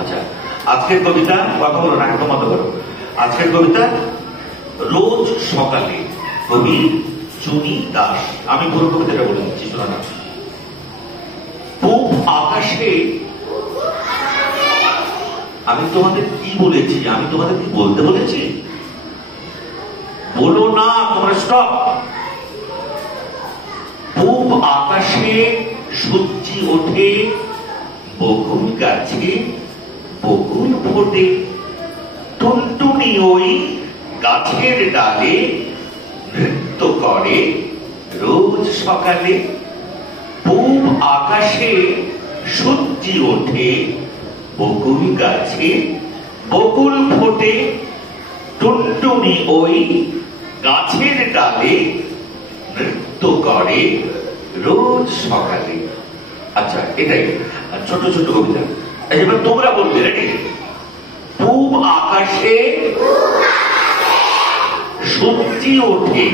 আচ্ছা, আজকের কবিতা কথা বলো না, একদম মতো করো। আজকের কবিতা রোজ সকালে, কবি চুনি দাস। আমি পুরো কবিতাটা বলে দিচ্ছি, শোনা না। পূব আকাশে, আমি তোমাদের কি বলেছি? আমি তোমাদের কি বলতে বলেছি? বলো না, তোমরা স্টপ। পূব আকাশে সূর্যি ওঠে, বকুল গাছে বকুল ফোটে, টুনটুনি ওই গাছের ডালে নৃত্য করে রোজ সকালে। পূব আকাশে সূর্যি ওঠে, বকুল গাছে বকুল ফোটে, টুনটুনি ওই গাছের ডালে নৃত্য করে রোজ সকালে। আচ্ছা, এটাই ছোট ছোট কবিতা। এবার তোমরা বলবে, রেডি? পূব আকাশে সূর্যি ওঠে,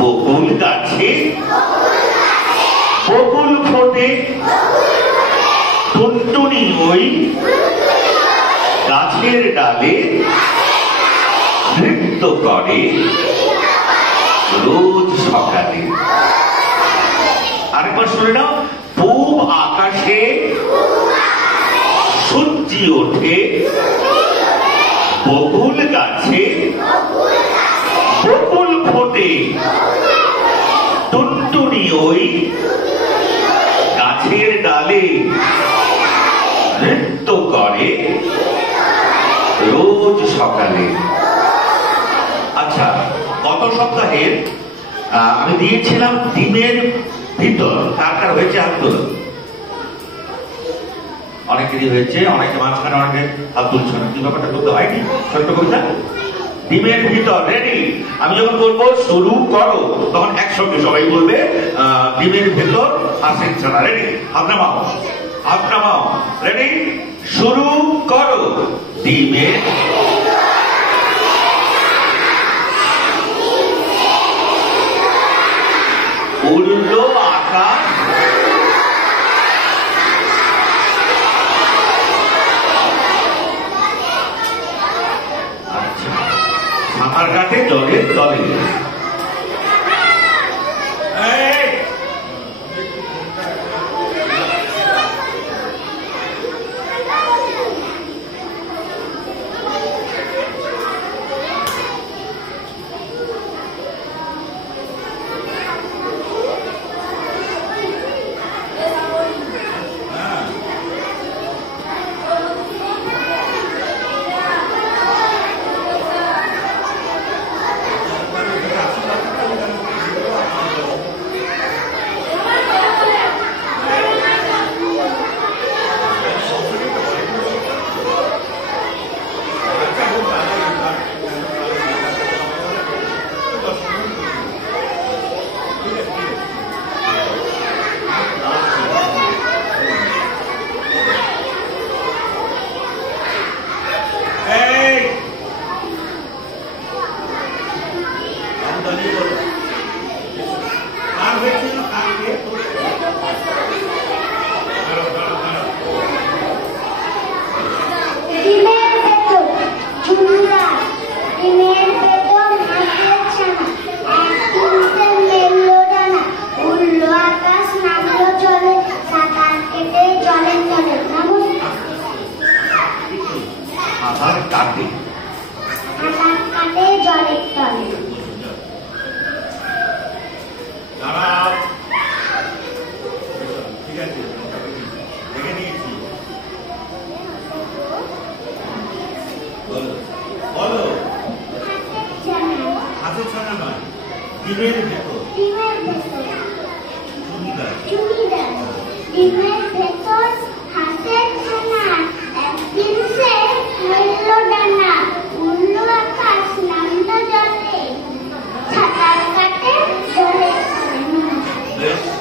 বকুল গাছে বকুল ফোটে, টুনটুনি ওই গাছের ডালে নৃত্য করে রোজ সকালে। আরেকবার শুনে নাও। পূব আকাশে সূর্যি ওঠে, বকুল গাছে বকুল ফোটে, টুনটুনি ওই গাছের ডালে নৃত্য করে রোজ সকালে। আচ্ছা, গত সপ্তাহের আমি দিয়েছিলাম ডিমের ভিতর। কার কার হয়েছে হাত তুলুন। অনেকেরই হয়েছে, অনেকে মাঝখানে, অনেকে হাত তুলছে না। কি ব্যাপারটা করতে হয়নি? ছোট্ট কবিতা ডিমের ভিতর। রেডি? আমি যখন বলবো শুরু করো, তখন একসঙ্গে সবাই বলবে ডিমের ভেতর হাসির ছানা। রেডি? হাত নামাও, হাত নামাও। রেডি? শুরু করো। ডিমের উড়লো আকাশ, আচ্ছা, সাঁতার কাটে জলের তলে।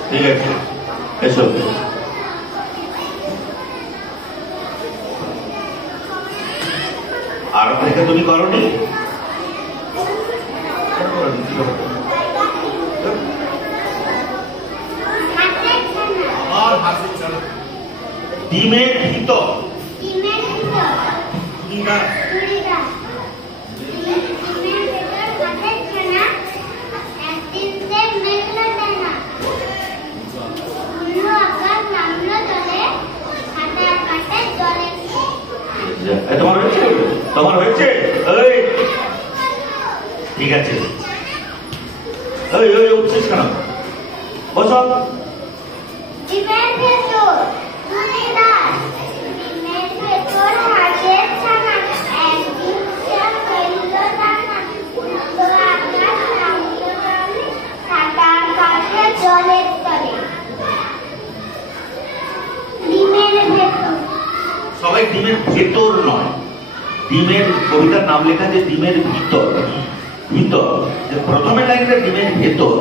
ঠিক আছে, এসো। আর থেকে তুমি করনি? আর হাসি চলো। ডিমের ভিতর ডিমের ভিতর চুড়িদার চুড়িদার ডিমের ভিতর কাঠের ছানা একদিন সে মেললো ডানা উড়লো আকাশ নামলো জলে সাঁতার কাটে জলে তোমার হয়েছে? তোমার হয়েছে? এই ঠিক আছে, ওই উঠছিস কেন? বসো। ডিমের ভেতর চুড়িদার ডিমের ভেতর হাঁসের ছানা একদিন সে মেললো ডানা উড়লো আকাশ নামলো জলে সাঁতার কাটে জলের তলে ডিমের ভেতর সবাই ডিমের ভেতর নয়, ডিমের কবিতার নাম লেখা যে ডিমের ভিতর। ভিতর যে প্রথমে লাইনটা ডিমের ভেতর,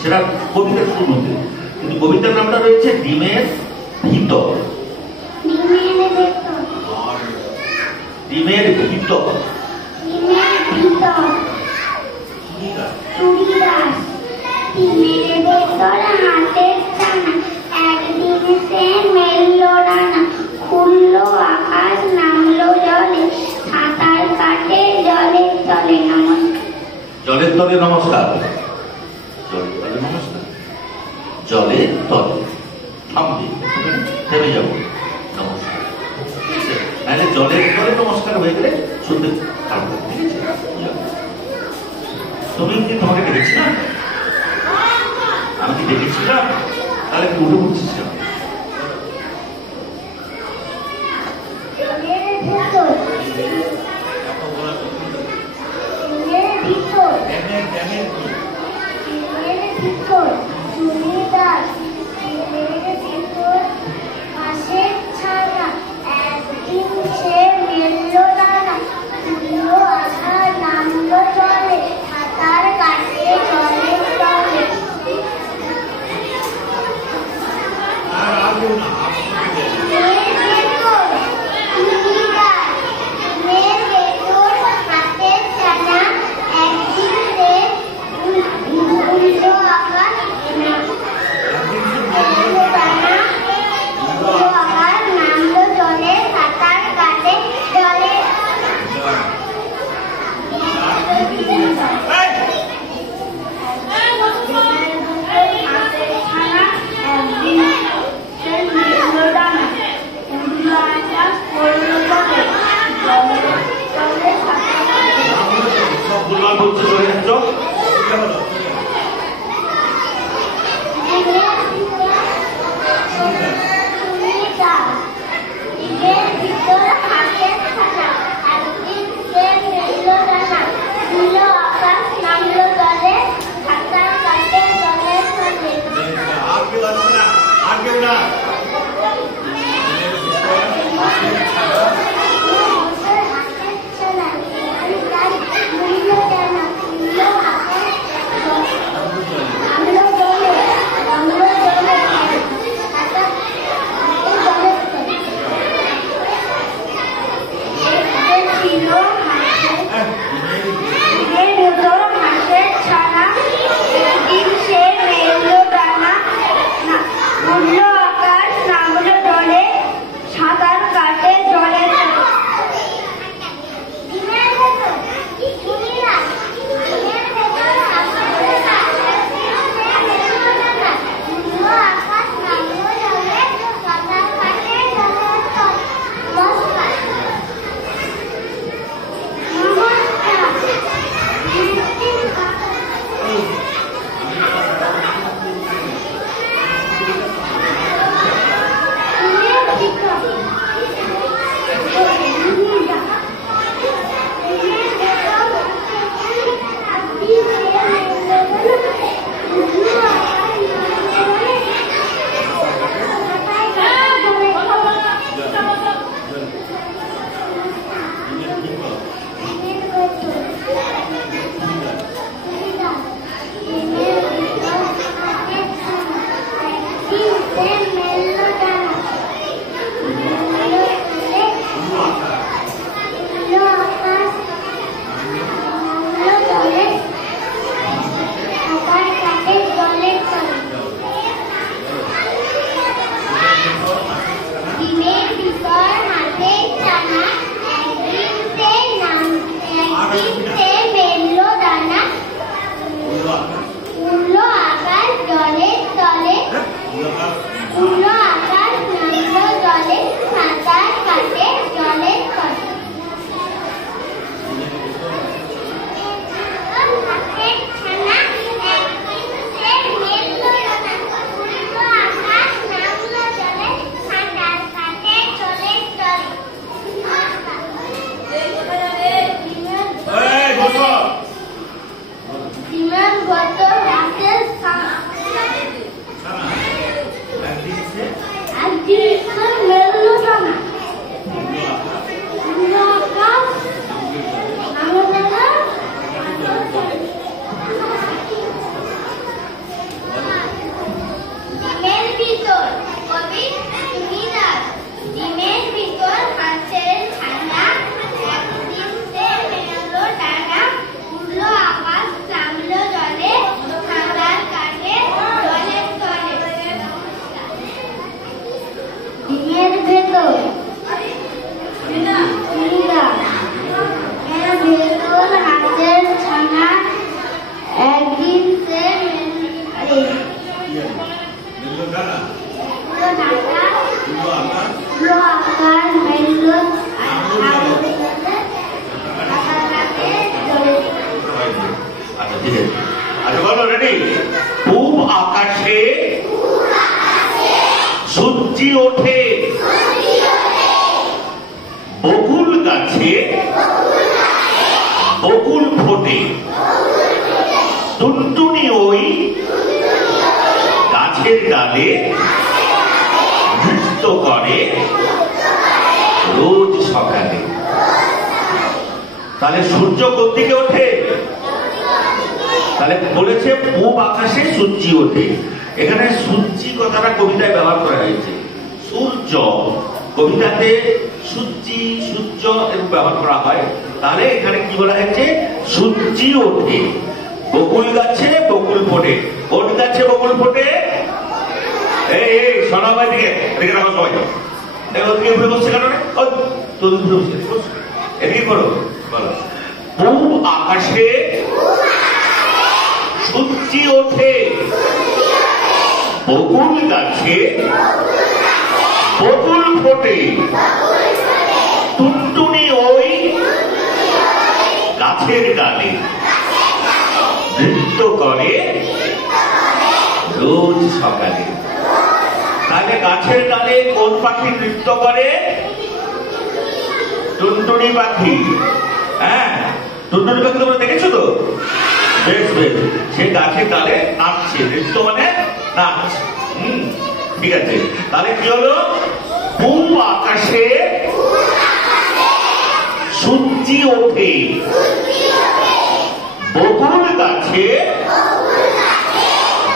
সেটা কবিতার শুরুতে, কিন্তু কবিতার নামটা রয়েছে ডিমের ভিতর। ডিমের ভেতর ডিমের ভিতর ডিমের ভিতর চুড়িদার ডিমের ভেতর হাতের ছানা একদিন সে মেললো ডানা খুললো আকাশ নামলো জলে সাঁতার কাটে জলের তলে নমস্কার জলের তলে নমস্কার। জলের তলে নমস্কার, জলের তলে থামবে, থেমে যাবো, নমস্কার। নাহলে জলের তলে নমস্কার হয়ে গেলে শুনতে খারাপ লাগে, ঠিক আছে? তুমি কি তোমাকে ডেকেছিলাম? আমি কি ডেকেছিলাম? তাহলে কি উঠে উঠছিস কেন? ডিমের ভেতর ডিমের ভিতর ডিমের ভিতর চুড়িদার ডিমের ভিতর হাঁসের ছানা একদিন সে মেললো ডানা উড়লো আকাশ নামলো জলে সাঁতার কাটে জলের তলে উড়লো আকাশ নামলো জলে সাঁতার কাটে জলের তলে হাতের ছানা একদিন সে মেললো ডানা উড়লো আকাশ নামলো জলে সাঁতার কাটে জলের তলে বিমান গত রাতের একদিন মেললো ডানা উড়লো আকাশ নামলো জলে ডিমের ভিতর কবি তুমি দাস ডিমের ভিতর হাঁসের ছানা একদিন সে মেললো ডানা উড়লো আকাশ নামলো জলে সাঁতার কাটে জলের তলে ডিমের ভেতর ডিমের ভেতর হাঁসের ছানা একদিন সে আচ্ছা বলো রেডি পূব আকাশে সূর্যি ওঠে বকুল গাছে বকুল ফোটে টুনটুনি ওই গাছের ডালে নৃত্য করে রোজ সকালে। তাহলে সূর্য কোন দিকে ওঠে? তাহলে বলেছে পূব আকাশে সূর্যি ওঠে। এখানে সূর্যি কথাটা কবিতায় ব্যবহার করা হয়েছে। সূর্য কবিতাতে সূর্যি সূর্য এরকম ব্যবহার করা হয়। তাহলে এখানে কি বলা হয়েছে? সূর্যি ওঠে বকুল গাছে বকুল ফোটে। কোন গাছে বকুল ফোটে? এই শোনা ভাই দিকে এদিকে রাখো সবাই। ওদিকে ঘুরে বসছে কেন? তোর ঘুরে বসছে এদিকে করো বলো। পূব আকাশে সূর্যি ওঠে বকুল গাছে বকুল ফোটে টুনটুনি ওই গাছের ডালে নৃত্য করে রোজ সকালে। তাহলে গাছের ডালে কোন পাখি নৃত্য করে? টুনটুনি পাখি। হ্যাঁ, টুনটুনি পাখি তোমরা দেখেছো তো? বেশ বেশ, সে গাছের ডালে নাচছে। নৃত্য মানে নাচ। ঠিক আছে, তাহলে কি হলো? পূব আকাশে সূর্যি ওঠে বকুল গাছে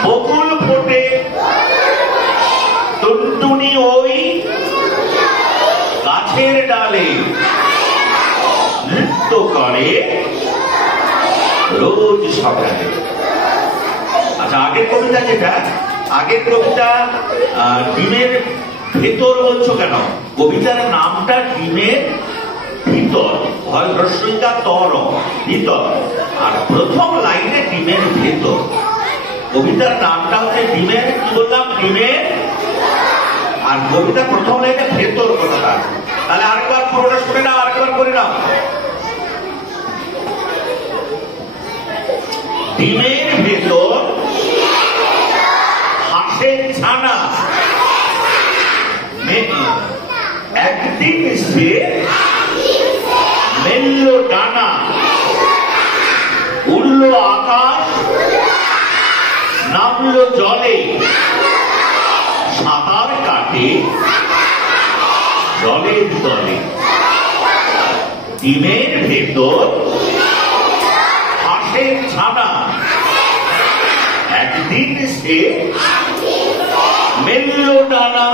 বকুল ফোটে টুনটুনি ওই গাছের ডালে নৃত্য করে রোজ সকালে। আচ্ছা, আগের কবিতা যেটা, আগের কবিতা ডিমের ভেতর বলছো কেন? কবিতার নামটা ডিমের ভিতর, হয় হ্রস্বইকা তর ভিতর, আর প্রথম লাইনে ডিমের ভেতর। কবিতার নামটা হচ্ছে ডিমের, কি বললাম? ডিমের। আর কবিতা প্রথম লাইনে ভেতর কথাটা। তাহলে আরেকবার পুরোটা শুনে নাও, আরেকবার করে নাও। ডিমের ভেতর হাঁসের ছানা একদিন সে মেললো ডানা উড়লো আকাশ নামলো জলে সাঁতার কাটে জলের তলে। ডিমের ভেতর হাঁসের ছানা একদিন সে মেললো ডানা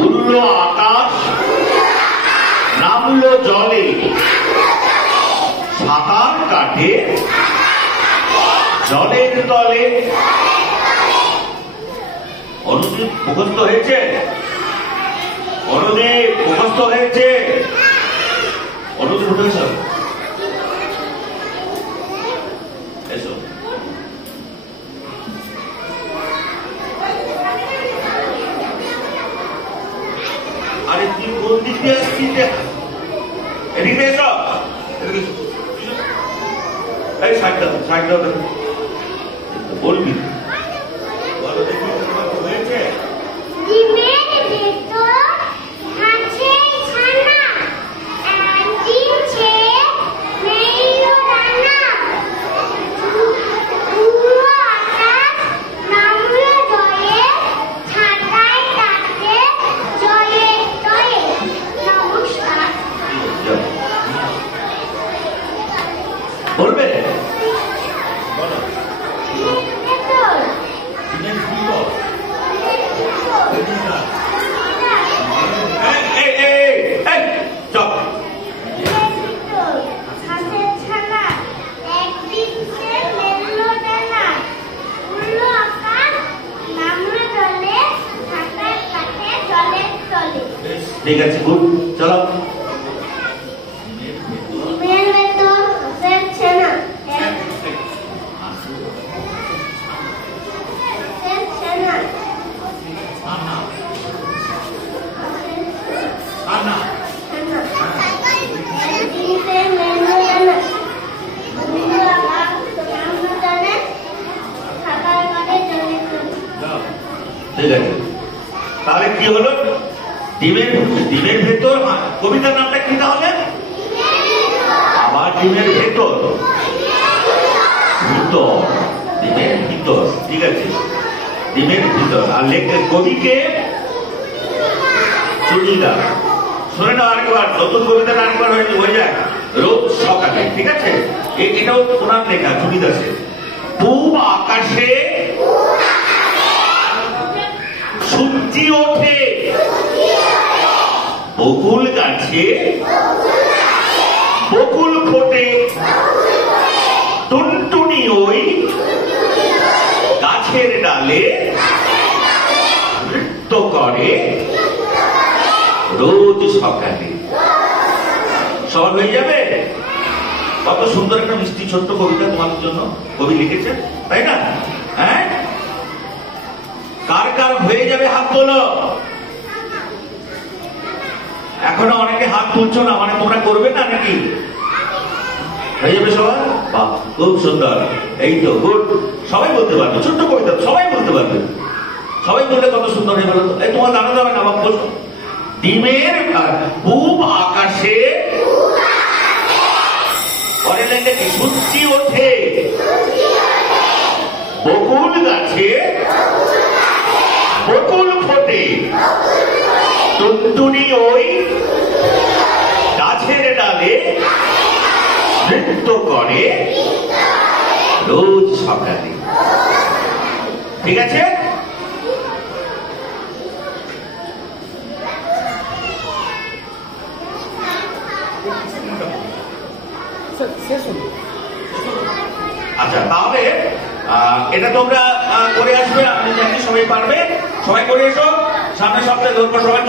উড়লো আকাশ নামলো জলে সাঁতার কাটে জলের তলে। অনুদীপ মুখস্থ হয়েছে? অনুদীপ মুখস্থ হয়েছে? অনুদীপ উঠেছ? এসো। দিক দিয়ে এদিকে এসো, এই সাইড দাও বলবি বলো দেখি হয়েছে। ডিমের ভেতর আছে ছানা, একদিন সে মেইলো রান্না, পুরো আকাশ নামলো জলে, ছাতায় কাটে জলে তলে। নমস্কার। বলবে ভেতর ঠিক আছে, গুড, চলো। ডিমের ভেতর আছে ছানা, ঠিক আছে, তাহলে কি হলো? ডিমের ভেতর, কবিতার নামটা কি তাহলে? আবার ডিমের ভেতর, ডিমের ভিতর, ঠিক আছে, ডিমের ভিতর। আর কবিকে চুড়িদা। শুনে নাও আরেকবার, নতুন কবিতাটা আরেকবার হয়ে যায়। রোজ সকালে, ঠিক আছে, এটাও ওনার লেখা চুড়িদাসে। পূব আকাশে সূর্যি ওঠে, বকুল গাছে বকুল ফোটে, টুনটুনি ওই গাছের ডালে নৃত্য করে রোজ সকালে। সহজ হয়ে যাবে? কত সুন্দর একটা মিষ্টি ছোট্ট কবিতা তোমাদের জন্য কবি লিখেছেন, তাই না? হ্যাঁ, কার কার হয়ে যাবে হাত তোলো। এখনো অনেকে হাত তুলছো না, মানে তোমরা করবে না নাকি? হয়ে যাবে সবাই? বাহ, খুব সুন্দর। এই তো গুড, সবাই বলতে পারবে, ছোট্ট কবিতা সবাই বলতে পারবে। সবাই বললে কত সুন্দর হয়ে গেল। এই তোমার জানা যাবে না, আমার প্রশ্ন। ডিমের পূব আকাশে পরের লাইনটা কি? সূর্যি ওঠে, বকুল গাছে বকুল ফোটে, টুনটুনি ওই গাছের ডালে নৃত্য করে রোজ সকালে। ঠিক আছে, আচ্ছা, তাহলে এটা তোমরা করে আসবে। আমি জানি সবাই পারবে। সবাই করে এসো, সামনে সপ্তাহে ধরবো সবাই।